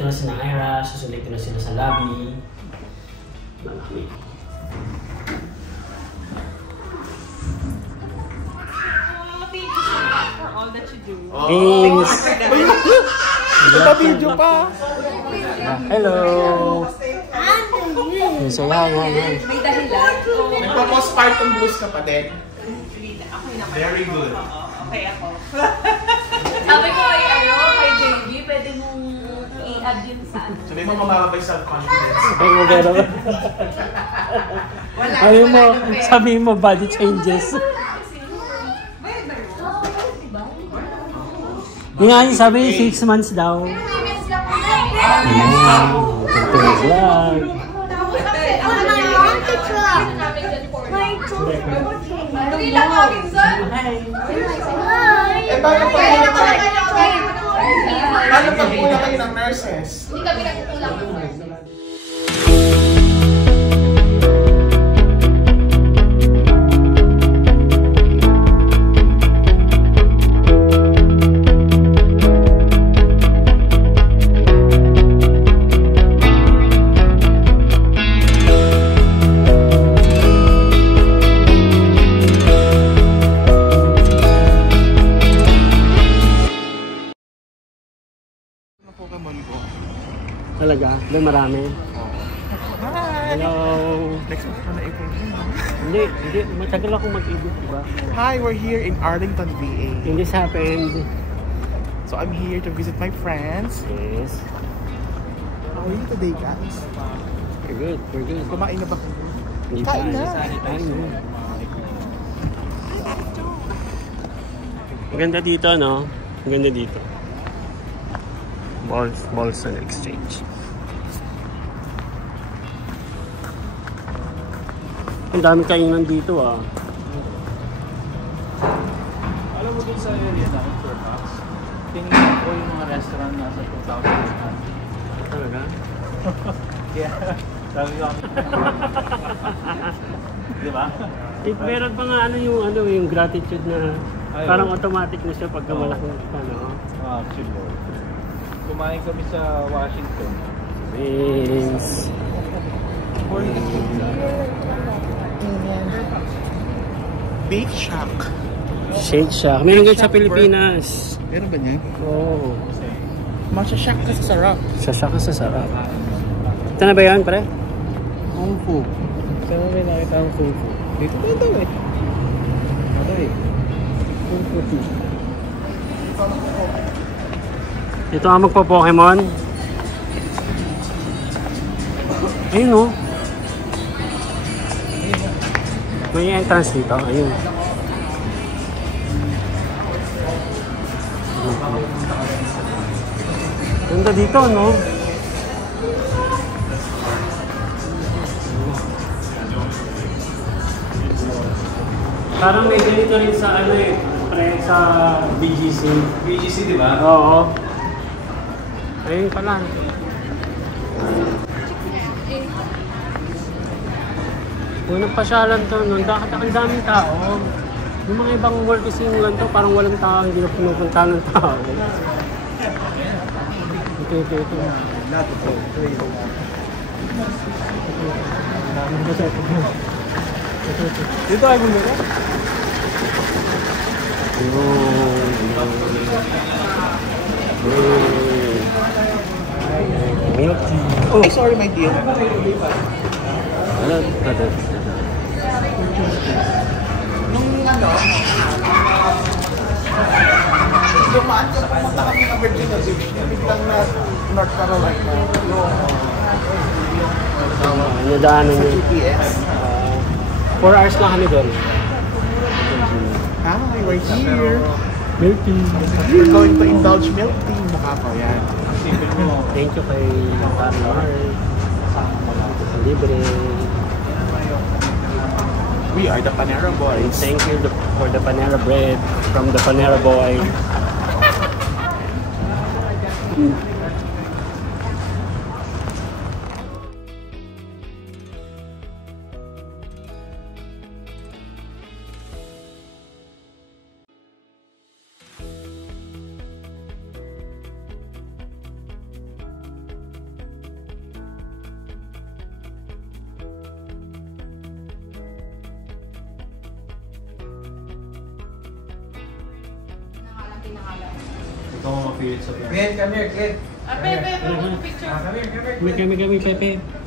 Ito na sila Ira, susunod ko na sila sa lobby. Malaki. For all that you do. Thanks! Naka-video pa! Hello! So, yan. May dahilan. Nagpa-postpartum blues ka pa din. Very good. Okay ako. Sabi ko kay JB, pwede mong i-add yun sa ano. Sabi mo mamababay self-confidence. Sabi mo, body changes. Yung sabi, 6 months daw. Paano pag muna kayo ng nurses? Hindi kami nagkukulang ng nurses. Talaga? Doon marami? Hi! Hello! Next month ka na April. Hindi. Matagal ako mag-edit, diba? Hi, we're here in Arlington, VA. And this happened. So I'm here to visit my friends. Yes. How are you today, guys? We're good. Kumain na ba kayo? Hindi Kain na. Kain na. Maganda dito, no? Maganda dito. Balls and Exchange. Ang dami kainan dito, ah. Alam mo dun sa area namin, Fairfax, tingnan ko yung mga restaurant nasa 2,000. Talaga? Yeah. Sabi ko. Di ba? Meron pa nga yung gratitude na parang automatic na siya pagka malaking ano. Sure. Kumain kami sa Washington. Yes. Bake Shack. Shake Shack. Meron din sa Pilipinas. Meron ba niya? Oo. Masya-shack ka sa sarap. Shack sa sarap. Ito na ba yan, pre? Kung Fu. Saan mo rin nakita ang Kung Fu? Dito ba daw eh? Kung Fu. Ito ang magpa-Pokemon. Ayun, oh. May entrance dito. Ayun. Ganda dito, no? Parang may ganito rin sa ano eh. Sa BGC. BGC, di ba? Oo. Ayun pala. Unang pasyalan to, ang daming tao. Yung mga ibang world kasi yung ganito, parang walang tao, hindi na pinupunta ng tao. Ito. Dito ay bumira? Milk tea. Oh, sorry my dear. Nung dumaan ka, pumunta kami ng Virginia Beach, biglang na North Carolina. Nadaanan Sa yun. GPS. 4 hours lang kami doon. Hi, we're here. Milk tea. We're going to indulge milk tea. Mukha ko yan. Thank you kay Carlo. Libre. We are the Panera Boys. Thank you for the Panera bread from the Panera boy. pinakalan. Ito ang mapilit sa Kid, come here, kid. Ah, Pepe, picture. Come here, come here. Kami, Pepe.